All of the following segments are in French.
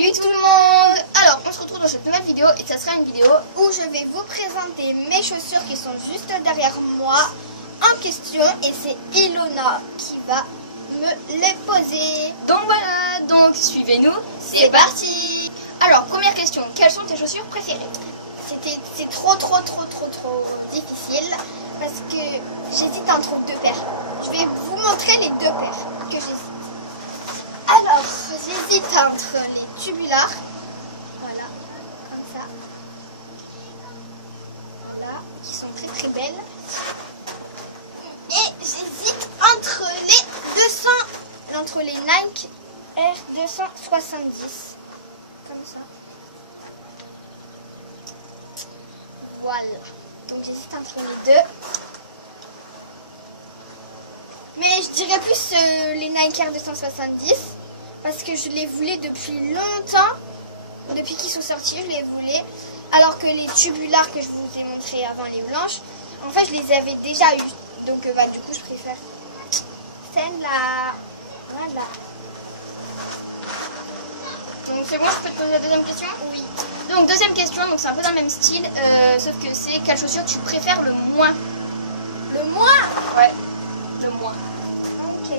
Salut tout le monde. Alors on se retrouve dans cette nouvelle vidéo et ça sera une vidéo où je vais vous présenter mes chaussures qui sont juste derrière moi en question et c'est Ilona qui va me les poser. Donc voilà, donc suivez-nous, c'est parti. Alors première question, quelles sont tes chaussures préférées? C'est trop difficile parce que j'hésite entre deux paires. Je vais vous montrer les deux paires que j'hésite. Alors, j'hésite entre les tubulars, voilà, comme ça, là, qui sont très belles. Et j'hésite entre les Nike Air 270, comme ça. Voilà, donc j'hésite entre les deux. Mais je dirais plus les Nike Air 270 parce que je les voulais depuis longtemps. Depuis qu'ils sont sortis, je les voulais. Alors que les tubulars que je vous ai montré avant, les blanches, en fait, je les avais déjà eues. Donc, du coup, je préfère celle-là. Voilà. Donc c'est bon, je peux te poser la deuxième question? Oui. Donc deuxième question, donc c'est un peu dans le même style, sauf que c'est quelle chaussure tu préfères le moins? Le moins? Ouais, le moins. Ok.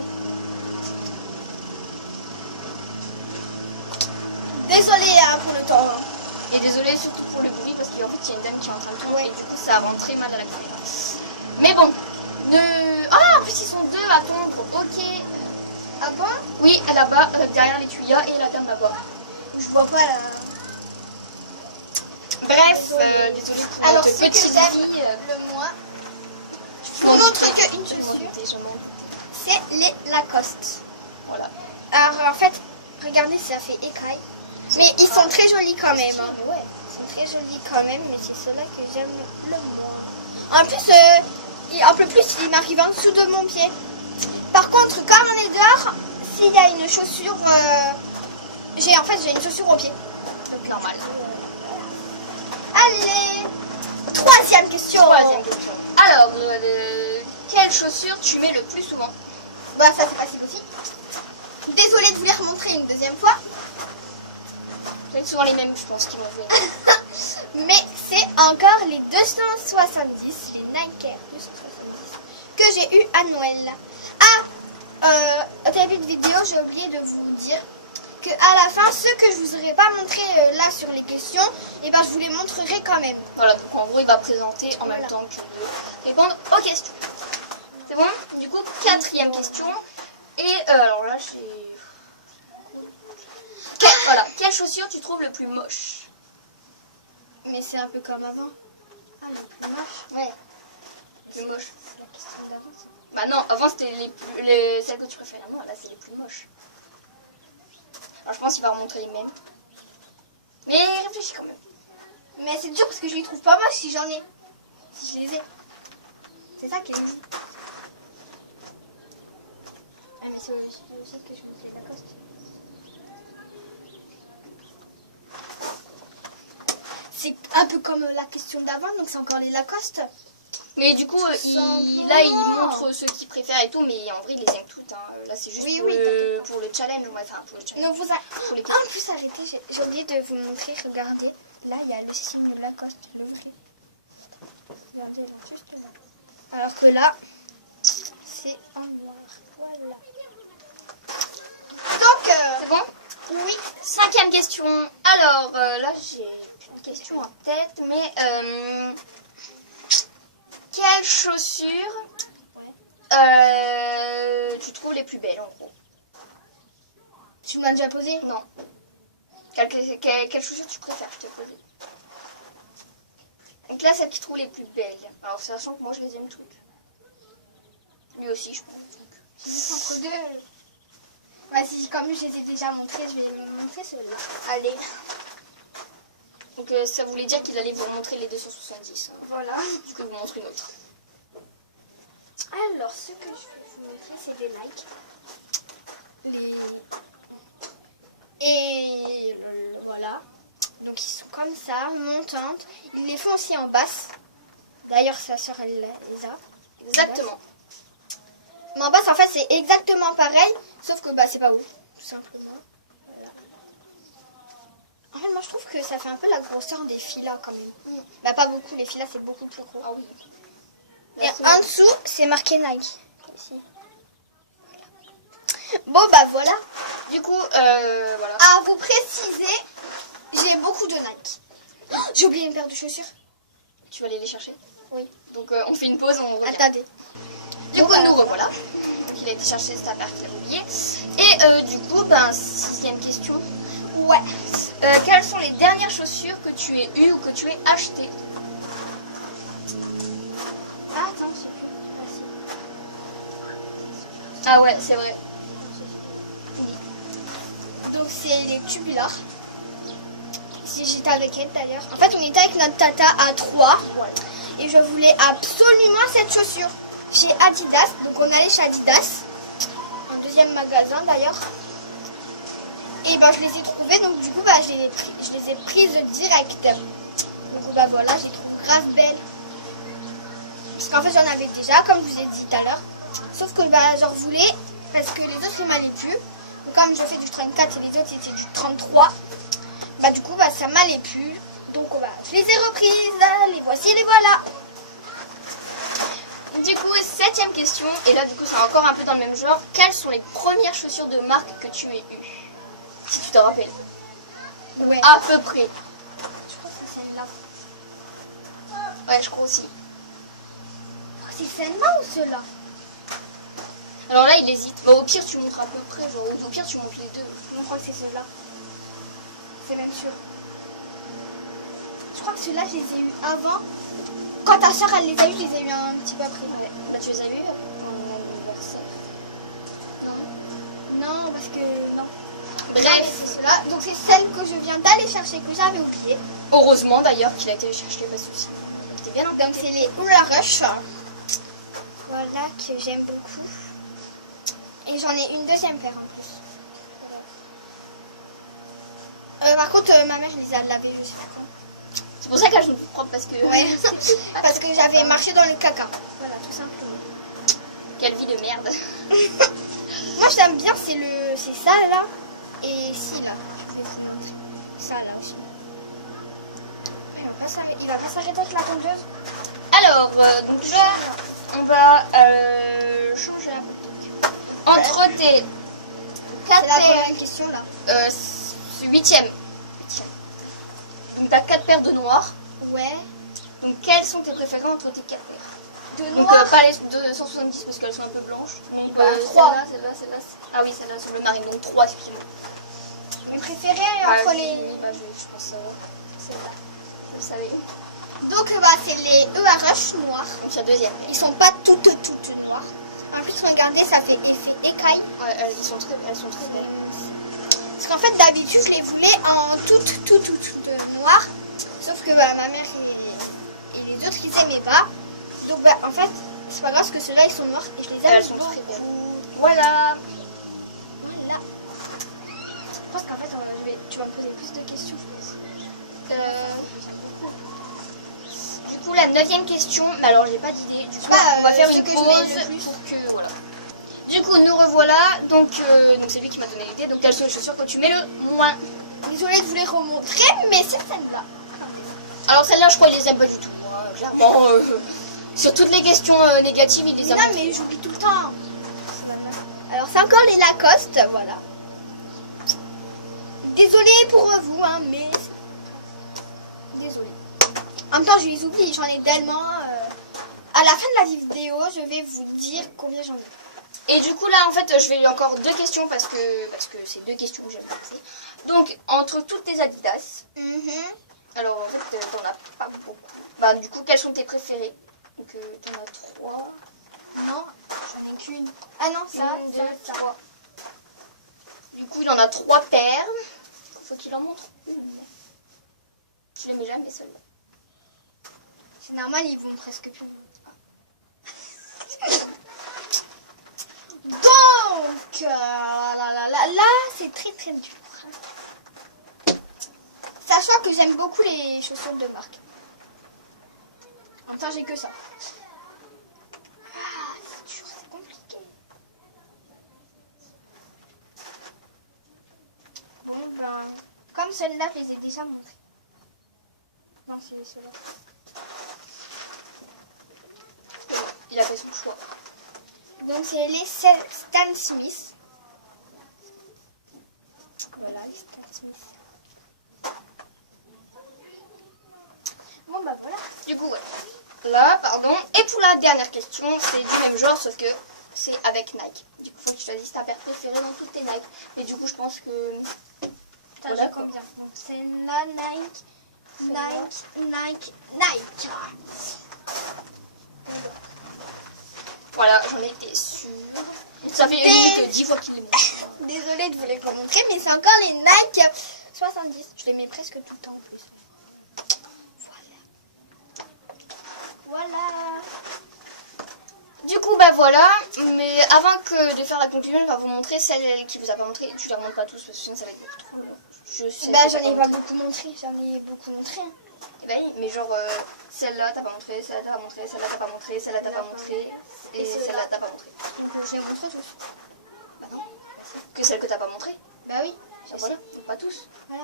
Désolée pour le temps. Et désolé surtout pour le bruit parce qu'en fait il y a une dame qui est en train de tourner et du coup ça rend très mal à la caméra. Mais bon, ah en plus ils sont deux à tondre, ok. Ah bon? Oui, là-bas, derrière les tuyas et la dame là-bas. Je vois pas. Bref, désolé pour alors notre ce que petite j'aime vie. le moins, je vous montre qu'une chaussure, c'est les Lacoste. Voilà. Alors en fait, regardez, ça fait écaille. Mais ils sont très jolis quand même. Hein. Ouais. Ils sont très jolis quand même, mais c'est ceux-là que j'aime le moins. En plus, un peu plus, il m'arrive en dessous de mon pied. Par contre, quand on est dehors, s'il y a une chaussure, j'ai une chaussure au pied. Donc normal. Allez, troisième question. Troisième question. Alors, quelle chaussure tu mets le plus souvent? Bah ça c'est facile aussi. Désolée de vous les remontrer une deuxième fois. C'est souvent les mêmes, je pense, qui m'ont fait. Mais c'est encore les 270, les Nike Air 270 que j'ai eu à Noël. Au début de vidéo, j'ai oublié de vous dire que à la fin, ceux que je vous aurais pas montré là sur les questions, et ben je vous les montrerai quand même. Voilà, donc en gros, il va présenter en même temps que de répondre aux questions. C'est bon? Du coup, quatrième question. Et alors là, voilà, quelle chaussure tu trouves le plus moche? Mais c'est un peu comme avant. Ah, le plus moche. Ouais. Le moche. C'est la question d'avant. Bah non, avant c'était celles que tu préférais. Non, là c'est les plus moches. Alors je pense qu'il va remontrer les mêmes. Mais réfléchis quand même. Mais c'est dur parce que je les trouve pas moches si j'en ai. Si je les ai. C'est ça qui est logique. Ah mais c'est logique que je pose les Lacoste. C'est un peu comme la question d'avant, donc c'est encore les Lacoste. Mais du coup, là il montre ceux qu'il préfère et tout, mais en vrai il les aime toutes. Hein. Là c'est juste pour le challenge, on va faire pour le challenge. Non, pour les en plus arrêtez, j'ai oublié de vous montrer, regardez. Là il y a le signe Lacoste, le vrai. Regardez là, juste là. Alors que là, c'est en noir. Voilà. Donc, c'est bon? Oui. Cinquième question. Alors là j'ai une question en tête, mais quelles chaussures tu trouves les plus belles en gros? Tu m'as déjà posé? Non. Quelle chaussure tu préfères, je t'ai posé? Donc là, celle qui trouve les plus belles. Alors, sachant que moi, je les aime toutes. Lui aussi, je pense. J'hésite entre deux. Ouais, si, comme je les ai déjà montrées, je vais vous montrer ceux-là. Allez. Donc, ça voulait dire qu'il allait vous montrer les 270. Hein. Voilà. Du coup, je vous montre une autre. Alors, ce que je vais vous montrer, c'est des Nike. Voilà. Donc, ils sont comme ça, montantes. Ils les font aussi en basse. D'ailleurs, sa soeur, elle les a. Exactement. Mais en basse, en fait, c'est exactement pareil, sauf que bah, c'est pas haut, tout simplement. Voilà. que ça fait un peu la grosseur des filas quand même. Bah pas beaucoup, les filas c'est beaucoup plus gros. Ah oui. Et en dessous, c'est marqué Nike. Ici. Bon bah voilà. Du coup, voilà. À vous préciser, j'ai beaucoup de Nike. Oh, j'ai oublié une paire de chaussures. Tu vas aller les chercher? Oui. Donc on fait une pause, on revient. Attendez. Du coup, nous revoilà. Donc il a été chercher cette affaire qu'il a oublié. Et du coup, ben, 6e question. Ouais. Quelles sont les dernières chaussures que tu aies eues ou que tu aies achetées? Ah, attends, c'est plus Ah ouais, c'est vrai. Donc c'est les tubulars. Si j'étais avec elle d'ailleurs. En fait, on était avec notre tata à 3. Et je voulais absolument cette chaussure. Chez Adidas. Donc on allait chez Adidas. Un deuxième magasin d'ailleurs. Et ben je les ai trouvées. Donc du coup, bah, je les ai prises direct. Donc bah voilà, je les trouve grave belles. Parce qu'en fait, j'en avais déjà, comme je vous ai dit tout à l'heure. Sauf que bah, j'en voulais parce que les autres, ils m'allaient plus. Donc, comme je fais du 34 et les autres, étaient du 33. Bah du coup, bah, ça m'allait plus. Donc bah, je les ai reprises. Les voici, les voilà. Du coup, 7e question. Et là, du coup, c'est encore un peu dans le même genre. Quelles sont les premières chaussures de marque que tu aies eues? Si tu te rappelles. Ouais. À peu près. Je crois que c'est celle-là. Ouais, je crois aussi. C'est celle-là ou celle-là? Alors là, il hésite. Bah, au pire, tu montres à peu près. Genre, au pire, tu montres les deux. Je crois que c'est celle-là. C'est même sûr. Je crois que ceux-là, je les ai eus avant. Quand ta soeur, elle les a eus, je les ai eus un petit peu après. Ouais. Bah, tu les as eues pour mon anniversaire. Non, parce que non. Bref. C'est cela. Donc c'est celle que je viens d'aller chercher, que j'avais oubliée. Heureusement d'ailleurs qu'il a été chercher, pas de soucis. C'était bien. Donc c'est les Hula Rush. Voilà, que j'aime beaucoup. Et j'en ai une deuxième paire en plus. Par contre, ma mère les a lavées, je sais pas quand. C'est pour ça qu'elles sont toutes propres parce que. Ouais, parce que j'avais marché dans le caca. Voilà, tout simplement. Quelle vie de merde. Moi, j'aime bien, c'est ça là. Et si là. Ça là aussi. Il va pas s'arrêter avec la tondeuse. Alors, donc là, on va changer un peu de truc. Entre tes C'est 4 la paires. première question là. 8e. Donc t'as 4 paires de noirs. Ouais. Donc quelles sont tes préférées entre tes 4 paires? De Donc noir. pas les 270 parce qu'elles sont un peu blanches. Donc Bah, celle-là, celle-là, celle-là. Ah oui, celle-là sur le marine. Donc 3, excusez-moi. Mes préférées entre les. Oui, bah, je pense celle-là. Vous savez. Donc bah, c'est les Hula Rush noirs. Donc c'est la deuxième paire. Ils sont pas toutes noires. En plus, regardez, ça fait effet écaille. Ouais, elles sont très belles. Parce qu'en fait, d'habitude, je les voulais en toutes noires. Sauf que bah, ma mère et les autres, ils aimaient pas. Donc bah, en fait, c'est pas grave parce que ceux-là, ils sont noirs et je les aime Elles sont beaucoup. très belles. Voilà. Voilà. Je pense qu'en fait, tu vas me poser plus de questions. Du coup, la 9e question, mais alors j'ai pas d'idée. Du coup, Bah, on va faire ce une que je mets le pause plus. pour que voilà. Du coup, nous revoilà. Donc c'est lui qui m'a donné l'idée. Donc quelles sont les chaussures que tu mets le moins? Désolée de vous les remontrer, mais c'est celle-là. Alors celle-là, je crois qu'il les aime pas du tout. Moi, clairement, sur toutes les questions négatives, il les Mais aime non, pas. mais j'oublie tout le temps. Alors, c'est encore les Lacoste, voilà. Désolée pour vous, hein, mais... Désolée. En même temps, je les oublie, j'en ai tellement... À la fin de la vidéo, je vais vous dire combien j'en ai. Et du coup, là, en fait, je vais encore 2 questions parce que c'est 2 questions que j'aime passer. Donc, entre toutes tes Adidas, alors en fait, t'en as pas beaucoup. Bah, du coup, quelles sont tes préférées? Donc, t'en as 3. Non, j'en ai qu'une. Ah non, ça, 1, 2, ça. 3. Du coup, il en a 3 paires. Faut qu'il en montre une. Je l'aimais jamais, celle-là. C'est normal, ils vont presque plus. Donc, là, c'est très très dur. Sachant que j'aime beaucoup les chaussures de marque. En même temps, j'ai que ça. Ah, c'est dur, c'est compliqué. Bon, ben, Comme celle-là, je les ai déjà montrées. Non, c'est celle-là. Il a fait son choix. Donc c'est les Stan Smith. Voilà, les Stan Smith. Bon bah voilà. Du coup, ouais. Là, pardon. Et pour la dernière question, c'est du même genre, sauf que c'est avec Nike. Du coup, il faut que tu choisisses ta paire préférée dans toutes tes Nike. Mais du coup, je pense que... Voilà combien. Donc c'est la Nike. Voilà, j'en étais sûre. Ça fait limite 10 fois qu'il les montre. Désolée de vous les montrer, mais c'est encore les Nike 70. Je les mets presque tout le temps en plus. Voilà. Du coup, bah voilà. Mais avant que de faire la conclusion, je vais vous montrer celle qui vous a pas montré. Tu la montres pas tous parce que sinon ça va être beaucoup trop long. Je sais. Bah j'en ai pas beaucoup montré. J'en ai beaucoup montré. Eh ben oui, mais genre celle-là t'as pas montré, celle-là t'as pas montré, celle-là t'as pas montré, celle-là t'as pas montré et celle-là t'as pas montré. Donc je les montre tous. Bah non. Que celle que t'as pas montré. Bah oui. Bah voilà, donc pas tous. Voilà.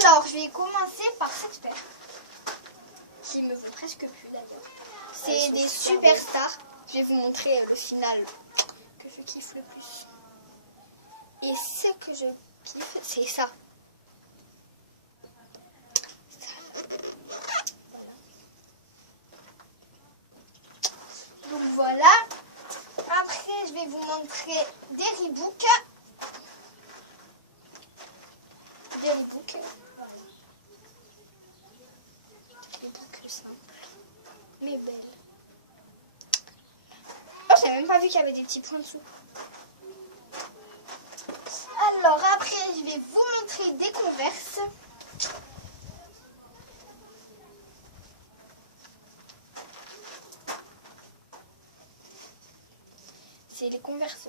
Alors je vais commencer par cette paire. Qui me vaut presque plus d'ailleurs. C'est des superstars. Je vais vous montrer le final que je kiffe le plus. Et ce que je kiffe, c'est ça. Donc voilà. Après, je vais vous montrer des Reebok. Des Reebok simples, mais belles. Oh, j'ai même pas vu qu'il y avait des petits points dessous. Alors après, je vais vous montrer des Converse. C'est les Converse.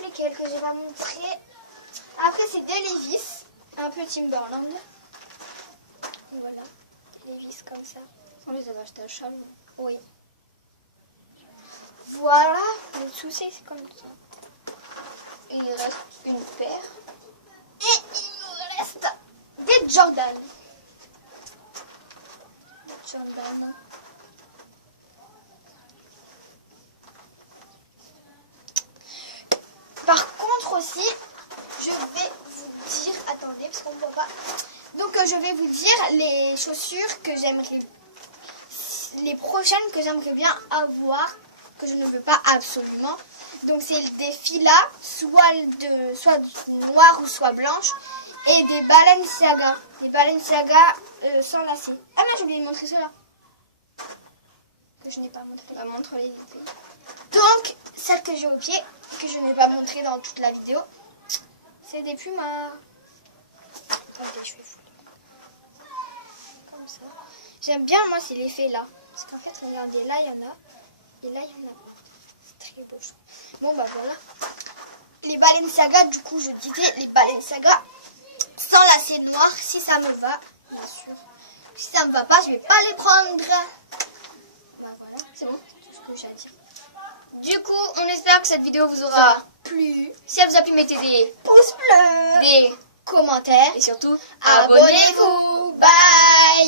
Lesquels que j'ai pas montré. Après, c'est des Levi's. Un peu Timberland. Voilà. Levi's comme ça. On les avait achetés à Chalon. Oui. Voilà. Le dessous, c'est comme ça. Et il reste une paire. Et il nous reste des Jordan. Des Jordan. Par contre aussi, je vais vous dire, attendez parce qu'on ne voit pas. Donc je vais vous dire les chaussures que j'aimerais, les prochaines que j'aimerais bien avoir, que je ne veux pas absolument. Donc c'est des filas, soit noires ou soit blanches, et des Balenciaga. Des Balenciaga sans lacets. Ah mais j'ai oublié de montrer ceux-là. Que je n'ai pas montré. On va montrer les idées. Donc, celle que j'ai au pied, que je n'ai pas montré dans toute la vidéo, c'est des Pumas. Attendez, je vais vous comme ça. J'aime bien, moi, c'est l'effet là. Parce qu'en fait, regardez, là, il y en a. Et là, il y en a. C'est très beau, je trouve. Bon, bah voilà. Les Balenciaga, du coup, je disais, les Balenciaga sans lacets noirs, si ça me va, bien sûr. Si ça me va pas, je vais pas les prendre. Bah voilà, c'est bon, c'est tout ce que j'ai à dire. Du coup, on espère que cette vidéo vous aura Plu. Si elle vous a plu, mettez des Pouces bleus. des Commentaires. et surtout Abonnez-vous. Bye.